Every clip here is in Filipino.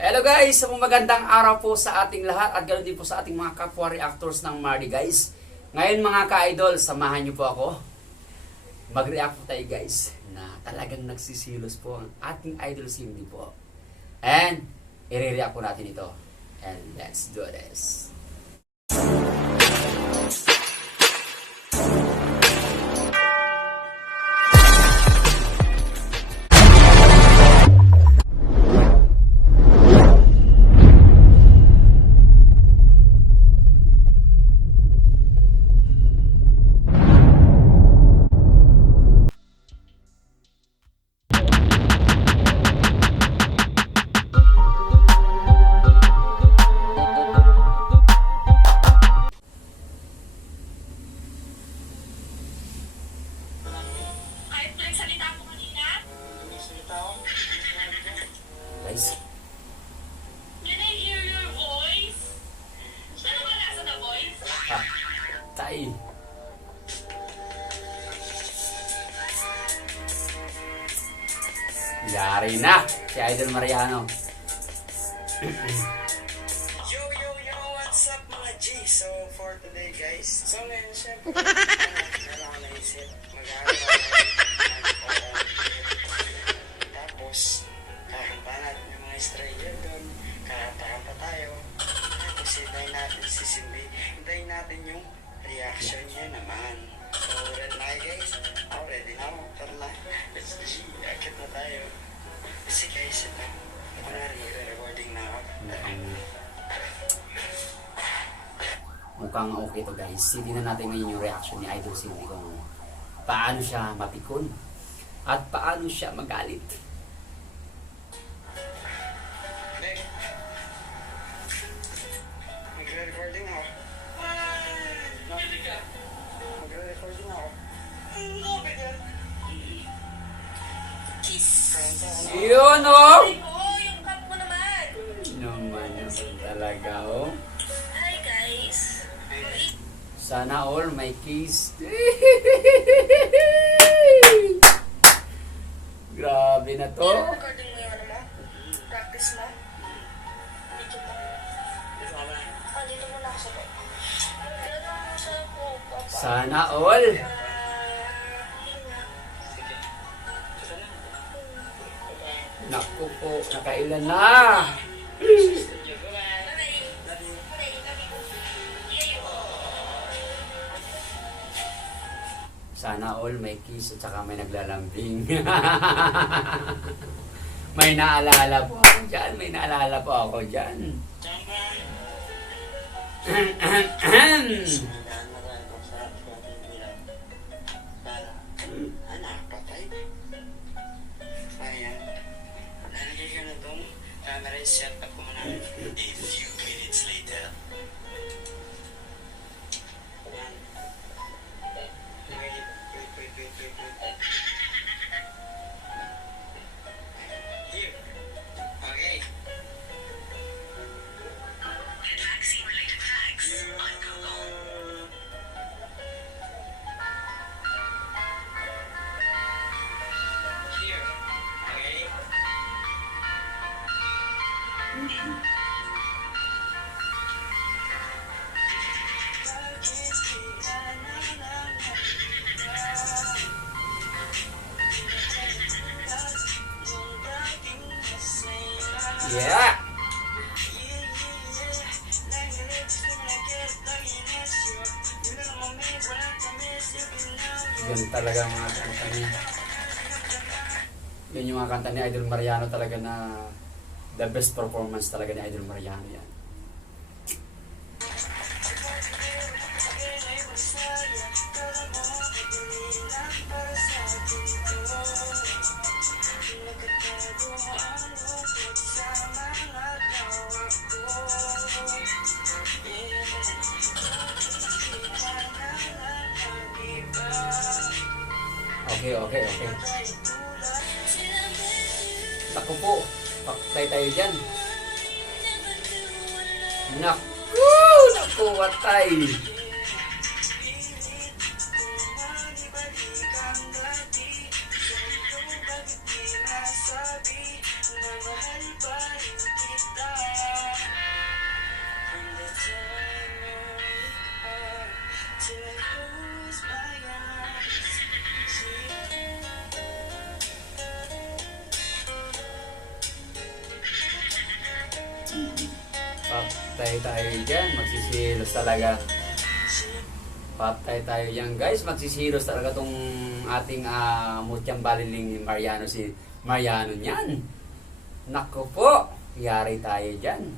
Hello guys, magandang araw po sa ating lahat at ganoon din po sa ating mga kapwa reactors ng Mardi guys. Ngayon mga ka-idol, samahan niyo po ako. Mag-react po tayo guys na talagang nagsisilos po ang ating idol Cindy po. And i-react po natin ito. And let's do this. Guys, Can I hear your voice? Ano ba nasa na voice? tay. Yari na si Idol Mariano. Yo, what's up mga G? So, for today guys, so ngayon syempre, meron ako naisip, mag-aaral tapos, kakanta natin yung mga Australia doon, kakanta pa tayo, tapos hintayin natin si Cindy, hintayin natin yung reaction niya naman. So, ready na kayo guys? Ako ready na ako, tara na, let's G, akit na tayo. Kasi guys, ito, ako na rin magre-recording na ako. Mukhang okay to guys. Titignan natin ngayon yung reaction ni Idol Cindy kung paano siya mapikon at paano siya magalit. Magre-recording ako. Magre-recording ako. Kiss. Yun oh! Oh, yung cup mo naman. Naman talaga oh. Hi guys. Sana all may kiss. Grabe na to. Recording mo yung ano mo? Practice mo? Dito mo. Dito mo na ako sa loob. Dito mo sa loob. Sana all. Naku po, nakailan na. Sana all may kiss at saka may naglalambing. May naalala po ako dyan. May naalala po ako dyan. Anak, patay. Ayan. Lalagay ko na itong camera set up ko muna. A few minutes later. Ayan. Wait. Here. Okay. Vaccine-related facts on Google. Here. Okay. Yeah! Yan talaga ang mga kanta niya. Yan yung mga kanta ni Idol Mariano talaga na the best performance talaga ni Idol Mariano yan. Okay. Naku po, paktay tayo dyan. Naku, watay. Bakit di masabi na mahal pa rin kita? Patay tayo dyan. Magsisilos talaga. Patay tayo dyan guys. Magsisilos talaga tong ating mutyang baliling ni Mariano. Si Mariano niyan. Naku po. Yari tayo dyan.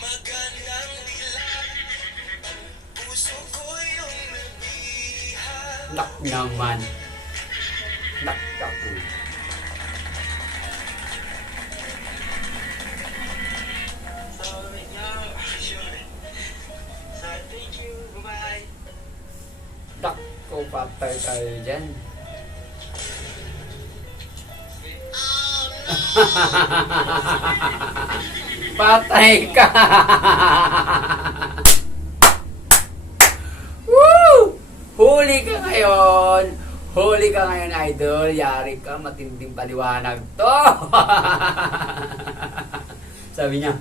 Magandang dilag, puso ko yung nabihag. Nak naman. Nak. So, yeah, sure. So, thank you. Bye-bye. Nak ko patay tayo dyan. Patay ka! Woo! Huli ka ngayon! Huli ka ngayon, idol. Yari ka, matinding paliwanag to. sabi niya,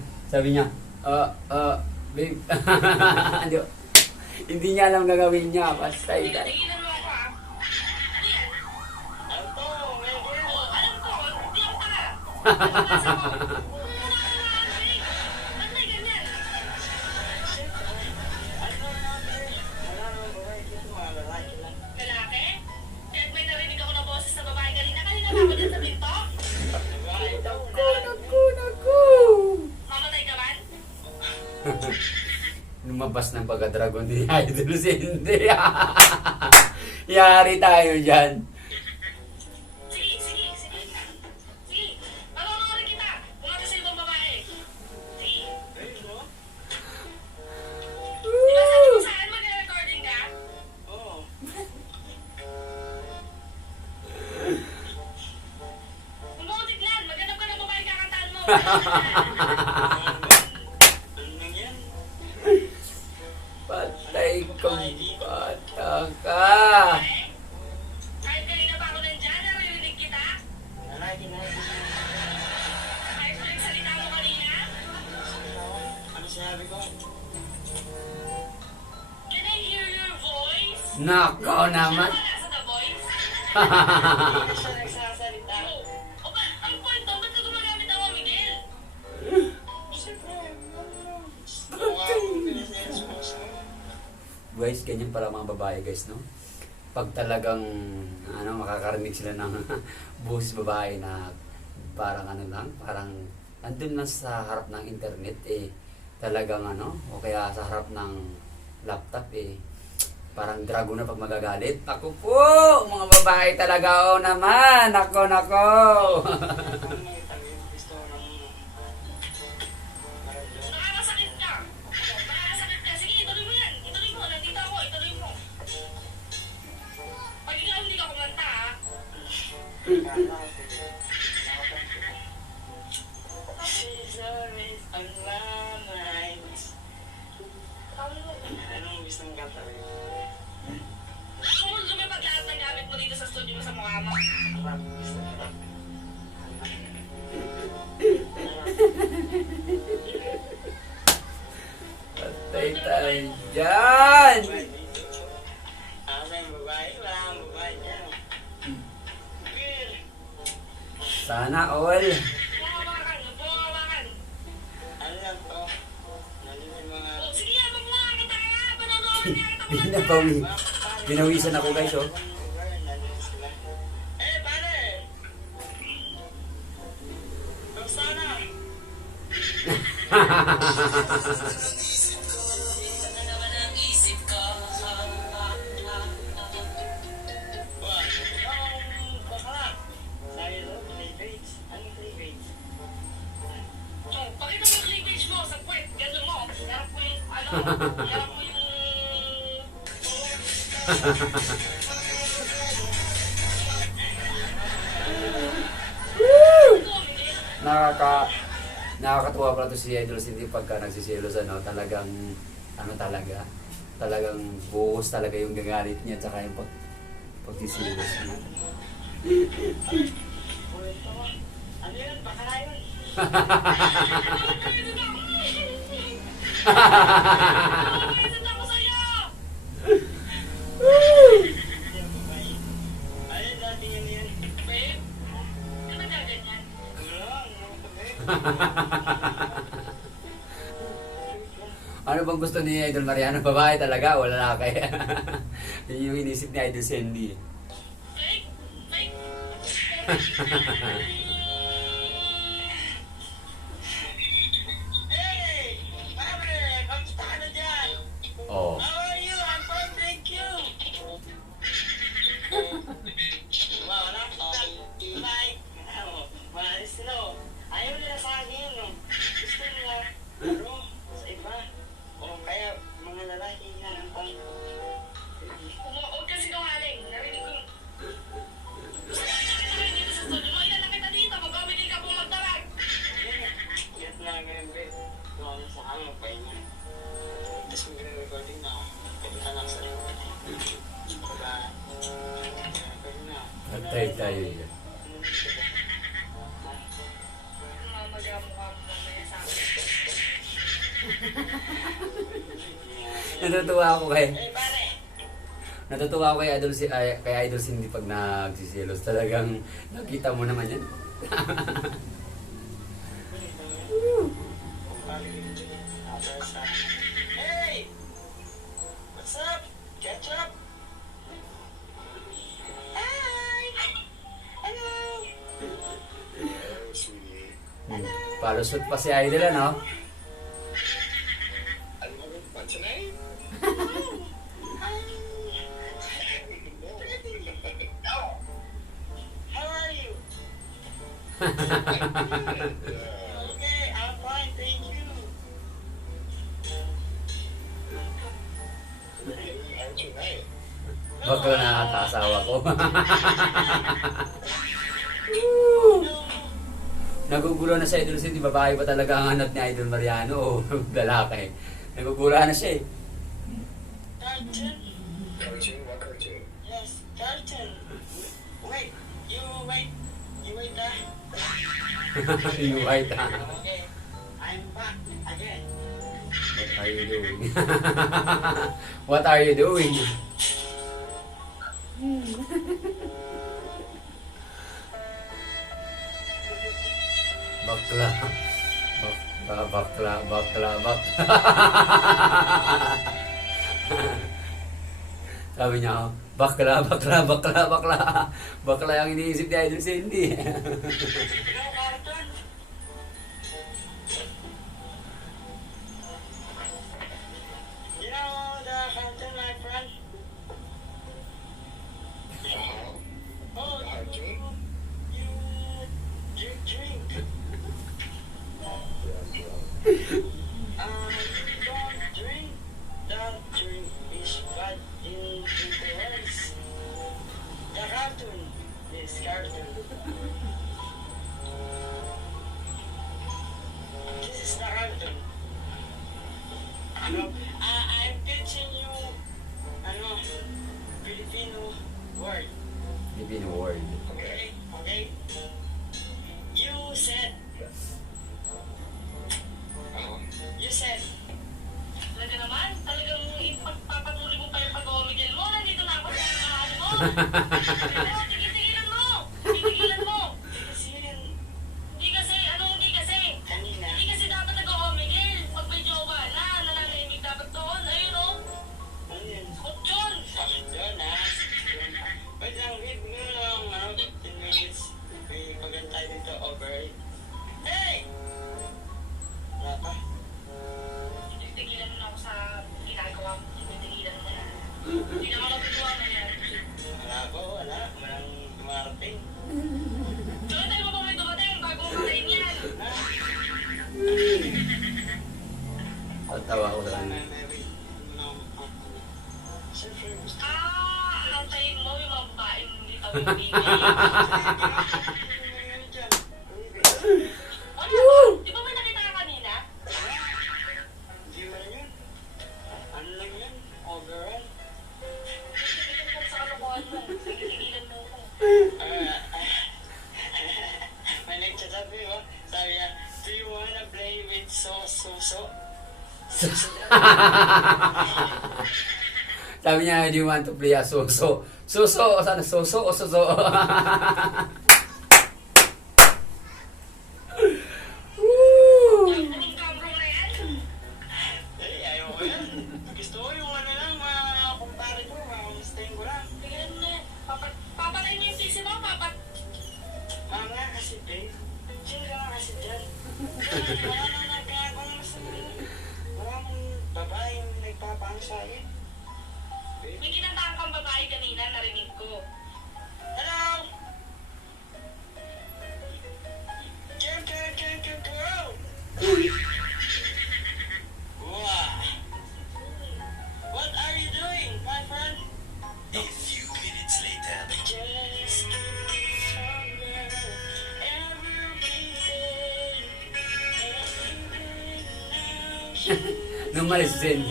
babe. Hindi niya alam gagawin niya. Patay tayo. Tigilan mo ako ah. Ano yan? Ano to? Ngayon ko yan. Alam ko, hindi ako tanga. Nasa mo. Ba't may ganyan? Ano natin? Wala naman babae dito, mga lalaki lang. Lalaki? Kahit may narinig ako na boses sa babae kanina ba ako dyan sa pinto? Babae daw. Naku. Mamatay ka man? Lumabas ng pagka-dragon ni Idol Cindy. Yari tayo dyan. Sige. Sige. Panonoodin kita. Kung ano sa ibang babae. Sige. Ayun, no? Di ba sabi mo sa akin mag-recording ka? Oo. Kung mo tignan, maghanap ka ng babae kakantaan mo. Ano nang yan? Patay kang bata ka. Kahit kanina pa ako nandyan, narinig kita. Lalaki na. Kahit mo yung salita mo kanina. Ano sinabi ko? Can I hear your voice? Nako naman. Wala sa The Voice? Hindi siya nagsasalita. O ba, ang point doon, ba't ka gumagamit ako, Miguel? Siyempre, mukha akong pinasensmos mo. Guys, ganyan pala mga babae guys, no? Pag talagang makakarinig sila ng boses babae na parang parang andun lang sa harap ng internet talagang o kaya sa harap ng laptop parang dragon na pag magagalit. Ako po, mga babae talaga naman. Nako. Gusto ng maradyo. Nakakasakit ka. Sige, ituloy mo yan. Ituloy mo. Nandito ako. Ituloy mo. Pag ikaw hindi ka kumanta, ha? She's always on my mind. Anong gusto mong kanta? Kung lumipad lahat ng gamit mo dito sa studio mo sa mukha mo. Rap, gusto mo rap? Patay tayo dyan. Ako na yung babae, wala kang babae dyan. Girl, Sana all. Bumawakan. ano lang to? Nandun yung mga... Oh, sige, magmukha kita kaya. Panonoodin niya kita. Binabawi. Binawisan ako guys, oh. Nandun sila. Eh, pare! Kamusta ka na? Bakla. Sabi mo, play grades. Anong play grades? Oh, pakita mo yung cleavage mo sa puwet. Ganun mo. Harap mo yung, harap mo yung... Nakakatuwa pala to si Idol Cindy pagka nagsisilos talagang talagang buhos talaga yung gagalit niya tsaka yung pagsisilos niya. Ano yun? Bakla yun? Pagkakita ako sa'yo! Ayun, dati yun yun. Babe, Ano bang gusto ni Idol Mariano? Babae talaga o lalaki? Yun yung inisip ni Idol Sandy. Fake! Fake! Hey! Pare! Kamusta ka na dyan? Oh. How are you? I'm fine, thank you! Wow, wala ko. Like, maalis sila. Ayaw nila sa akin, no? Gusto nila, pero, sa iba. O kaya, mga lalaki na lang pang... Huwag ka sinungaling. Narinig ko. Wala na kita kayo dito sa studio mo. Ilan na kita dito. Mag-comedy ka pong magdarag. Get na ngayon, babe. Tumawa sa kanya, magpahinga. Tapos mag-recording na ako. Pagkita lang sa likod. Wala. Pwede na. Patay tayo yan. Mamagamo ka mo mamaya sa akin. Natutuwa ako kay Eh, pare! Natutuwa ako kay Idol kay Idol Cindy pag nagsisilos. Talagang nakita mo naman yan. Hey! What's up? Catch up? Hi! Hello! Palusot pa si Idol, ano? Ano mo ba tonight? How are you? Okay, I'm fine, thank you. Bakla nakakaasawa ko. Nagugulo na si Idol Cindy. Babae ba talaga ang hanap ni Idol Mariano o lalaki? Nagugulo na siya eh. Cartoon? Cartoon? What cartoon? Yes, cartoon. Wait, you wait. You wait, Yung white ha. Okay, I'm back again. What are you doing? What are you doing? Bakla. Bakla. Sabi niya, oh, bakla. Bakla ang iniisip ni Idol Cindy. You know cartoon? You know the cartoon, my friend? Oh, Cartoon? you drink. Don't drink. That drink is bad in influence. The cartoon is cartoon. This is the cartoon. Ano? I'm teaching you Filipino word. Living word. Okay? Okay? You said Talaga naman, talagang ipagpapatuloy mo pa yung pag-omigil mo. Nandito na ako sa mga mo. Pero tigilan mo. Tigilan mo. kasi Hindi kasi, hindi kasi? kanina. Hindi kasi dapat nag-omigil. Pag may jowa na, nananahimik dapat doon. Ayun o. Ano yun? Kutsyon. Bakit yun, ha? Wait lang, wait mo lang, 10 minutes. May pagantay dito, over. Hey! Wala pa. Tigilan mo na ako sa ginagawa mo. Tigilan mo na. Hindi na ako natutuwa na yan. Wala. Walang dumarating. So, tayo mo pa may dumating bago mo patayin yan. Tatawa ko sa kanya. Siyempre, gusto Antayin mo yung mga babaeng hindi tawag bibig. Ano? Di ba may nakita ka kanina? Hindi mo yun. Ano lang yun? Overall. Tigilan ka sa kalokohan mo. Tigilan mo ko. May nagsasabi mo, sabi niya, do you wanna play with Suso? Sabi niya, do you want to play a suso? Suso, sana suso o suso? babe. Chill ka lang kasi dyan. Wala nang nagagawa naman sa wala mong babaeng nagpapaano sa akin. May kinatawag kang babae kanina, narinig ko. Hello? Girl! Wow. What are you doing, my friend? A few minutes later. Just keep stronger every day. Numalis din.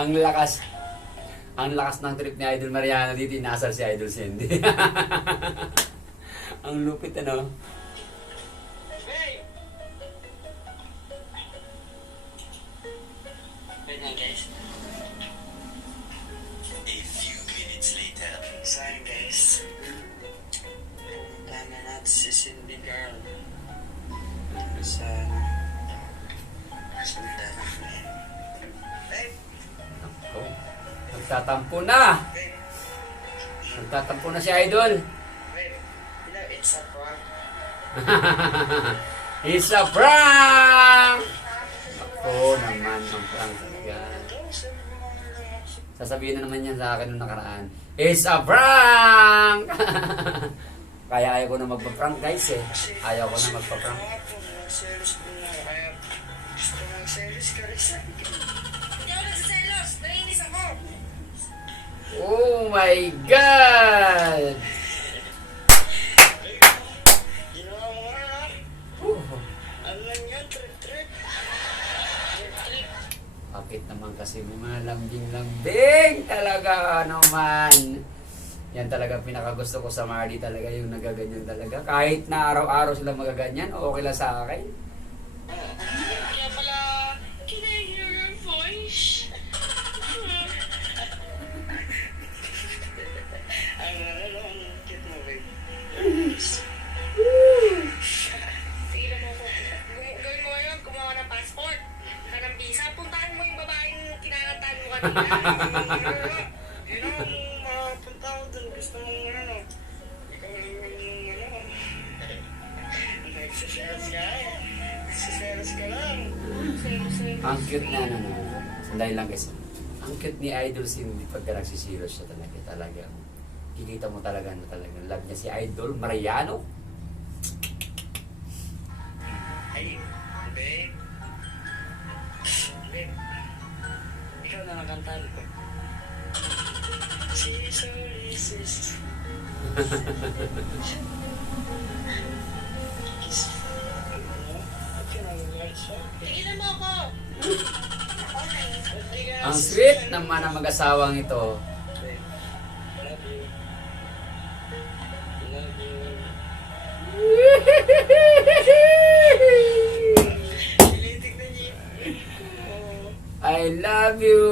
Ang lakas ng trip ni Idol Mariano dito, inasar si Idol Cindy. Ang lupit, ano? Hey! Wait lang, guys. A few minutes later. Sayang, guys. Pumuntahan na natin si Cindy girl. Sa sundan. Babe! Ako. Nagtatampo na! Babe! Nagtatampo na si Idol. Babe! You know, it's a prank. It's a prank! Ako naman, ang prank talaga. Sasabihin na naman yan sa akin nung nakaraan. It's a prank! Kaya ayaw ko na magpa-prank, guys, eh. Ayaw ko na magpa-prank. Selos ko na, kaya gusto ng selos ka rin sa akin. Hindi ako nagsiselos, naiinis ako. Oh my God! Ginawa mo nga na. Ano lang yan, trip-trip. Trip-trip. Bakit naman kasi may mga lambing-lambing talaga naman. Yan talaga pinakagusto ko sa Marley talaga, yung nagaganyan talaga. Kahit na araw-araw sila magaganyan, okay lang sa akin. Kaya pala, can I hear your voice? Ang cute mo, babe. Tignan mo ko. Gawin mo ngayon, kumuha ng passport. Ng visa, puntahan mo yung babaeng kinakataan mo kanina. Yun ang mapunta ko dun. Gusto mong ano. Ikaw lang yung ano. Nagsiselos ka eh. Nagsiselos ka lang. Ang cute na, sandali lang guys. Ang cute ni Idol Cindy pagka nagsisiro siya talaga. Talagang, kikita mo talaga na talagang love niya si Idol Mariano. Ay, babe. Babe. Ikaw na nakantahan ko. Sis. Kiss. Ano? Ba't ka nag-like siya? Tigilan mo ako. Ba't di ka Ang nagsiselos? sweet naman ang mag-asawang ito. Babe, love you. Love you. Tinitignan niya. Oo. I love you.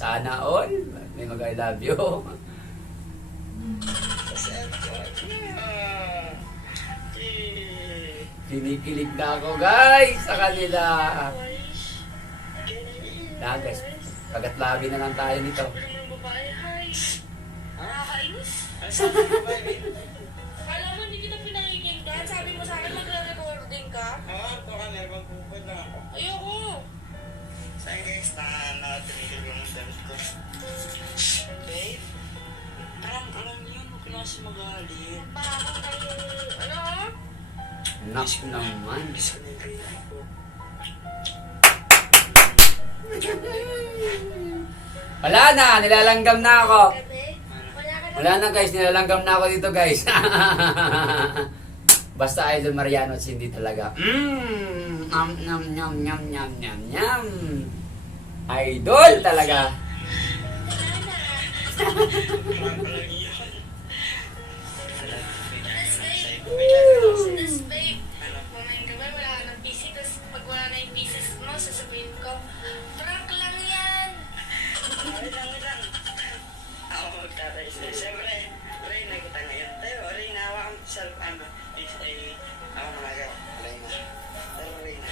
Sana all may mag-I love you. Kinikilig na ako guys sa kanila. Na guys, pagatlabi na lang tayo nito. Yung babae, hi. Nakakainis. Kala mo hindi kita pinakikinggan. Sabi mo sa akin magre-recording ka. Ayoko. Saan guys, nakatinilig yung damit ko. Babe, alam niyo, huwag na kasi magalit. Parang kayo, ano? Nak naman. Gusto ko na yung baby ko. Wala na, nilalanggam na ako. Gabi, wala ka na. Wala na guys, nilalanggam na ako dito guys. Basta Idol Mariano at Cindy talaga. Nyam nyam nyam nyam nyam nyam nyam. Idol talaga. Tapos babe, mamayang gabi wala ka ng PC. Tapos pag wala na yung pieces mo, sasabihin ko, prank lang yan. Wait lang. Ako magtatay sila. Siyempre, Ray, nakita ngayon tayo. Ray, nahawakan sa ako mga gawa. Ray na. Pero Ray na.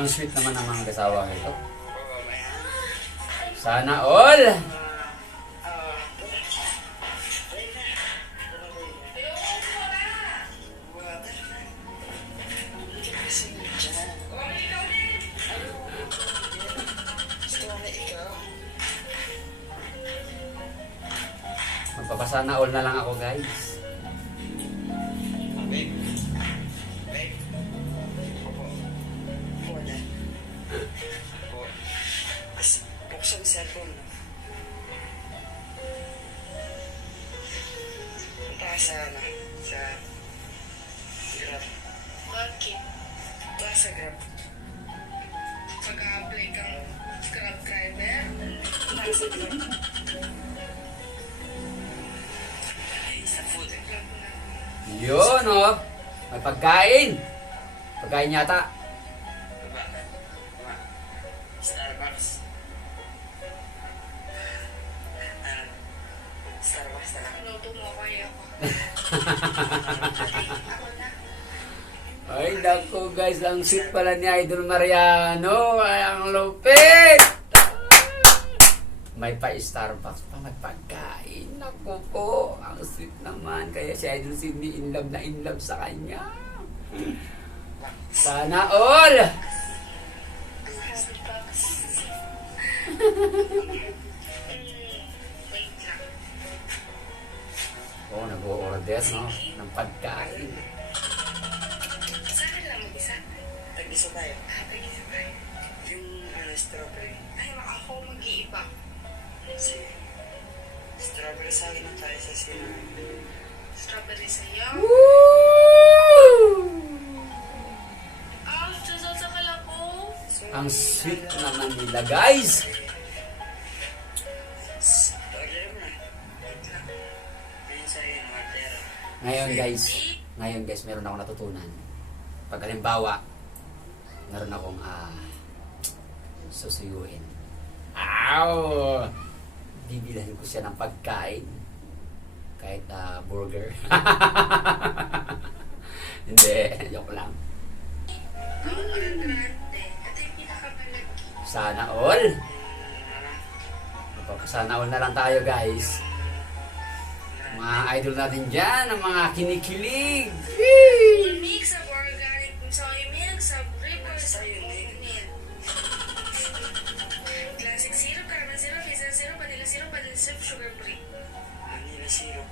Ang sweet naman ng mga kasawa ito. Oo, maya. Sana all! Magpapasana all na lang ako guys. Babe. Babe. Opo. Opo dyan. Opo. Buksan ang cellphone mo. Punta ka sa ano? Sa Grab. Bakit? Punta ka sa Grab. Pag-a-apply kang Grab driver? Punta ka sa Grab. Ay, sa food. Grab na. Yun oh! May pagkain! Pagkain yata. Baba. Baba. Starbucks. Starbucks na lang. Luto mo kaya ako. Ako na. Ay, naku guys, ang sweet pala ni Idol Mariano. Ay, ang lupit! May pa-Starbucks pa, may pagkain. Naku po, ang sweet naman. Kaya si Idol Cindy in love sa kanya. Sana all! Starbucks. Wait lang. Oo, nag-o-order, no? Ng pagkain. Saan ka lang mag-isa? Tag-isa tayo. Tag-isa tayo. Yung strawberry. Ay, ako mag-iiba. Si strawberry sa akin ang tayo sa sila. Strawberry sa'yo. Woo! Sasakal ako. Ang sweet naman nila, guys! Order mo na. Ayun sa'yo yung order. Ngayon guys, meron akong natutunan. Pag halimbawa, meron akong susuyuin. Ow! Bibilahin ko siya ng pagkain. Kahit burger. Hindi, joke lang. Ang grande. Ito yung pinakamalaki. Sana all. Sana all na lang tayo guys. Mga idol natin dyan, ang mga kinikilig. Full mix of organic soy milk, some rivers, some oat milk. Classic syrup, caramel syrup, hazelnut syrup, vanilla syrup, sugar free. Vanilla syrup.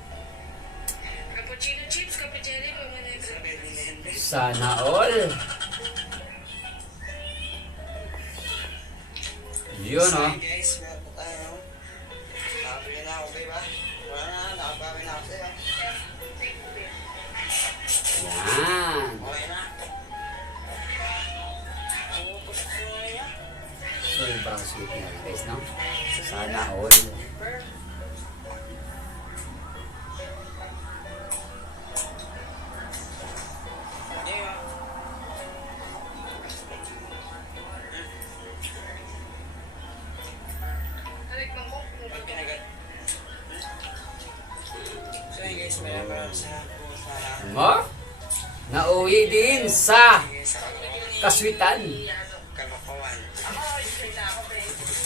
Cappuccino chips, coffee jelly, pamana Sabi extra. ni Henry. Sana all. Yun So, oh. guys, meron po tayo. Nakapili na ako, diba? Wala na, nakapili na ako sa'yo. Yan. Okay na. Pumupos ko na yan. Sobrang sweet nga guys, no? Sana all. Yeah. Balik lang ko. Okay na, good. So, yun guys, meron sa Mo? Nauwi din sa sa kaswitan. Kalokohan.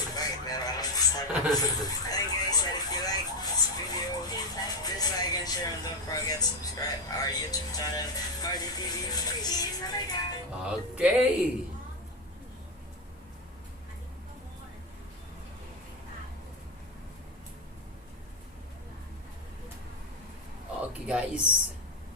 Bakit meron ka ng Starbucks? Hey guys, and if you like this video, please like and share and don't forget to subscribe our YouTube channel, Marty TV. Cheese na kayo guys. Okay.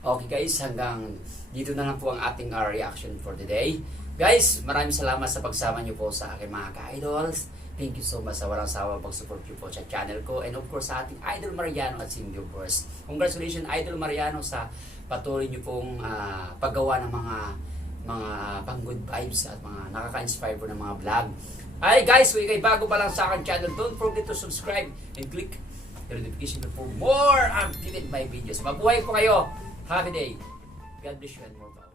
Okay guys, hanggang dito na lang po ang ating reaction for today. Guys, maraming salamat sa pagsama niyo po sa aking mga ka-idols. Thank you so much sa walang sawa pag-support niyo po sa channel ko. And of course sa ating Idol Mariano at Cindy of course. Congratulations Idol Mariano sa patuloy niyo pong paggawa ng mga pang good vibes at mga nakaka-inspire po ng mga vlog. Hi guys, kung ikay bago pa lang sa aking channel, don't forget to subscribe and click the notification bell for more updated my videos. Mabuhay po kayo! Happy day! God bless you and more.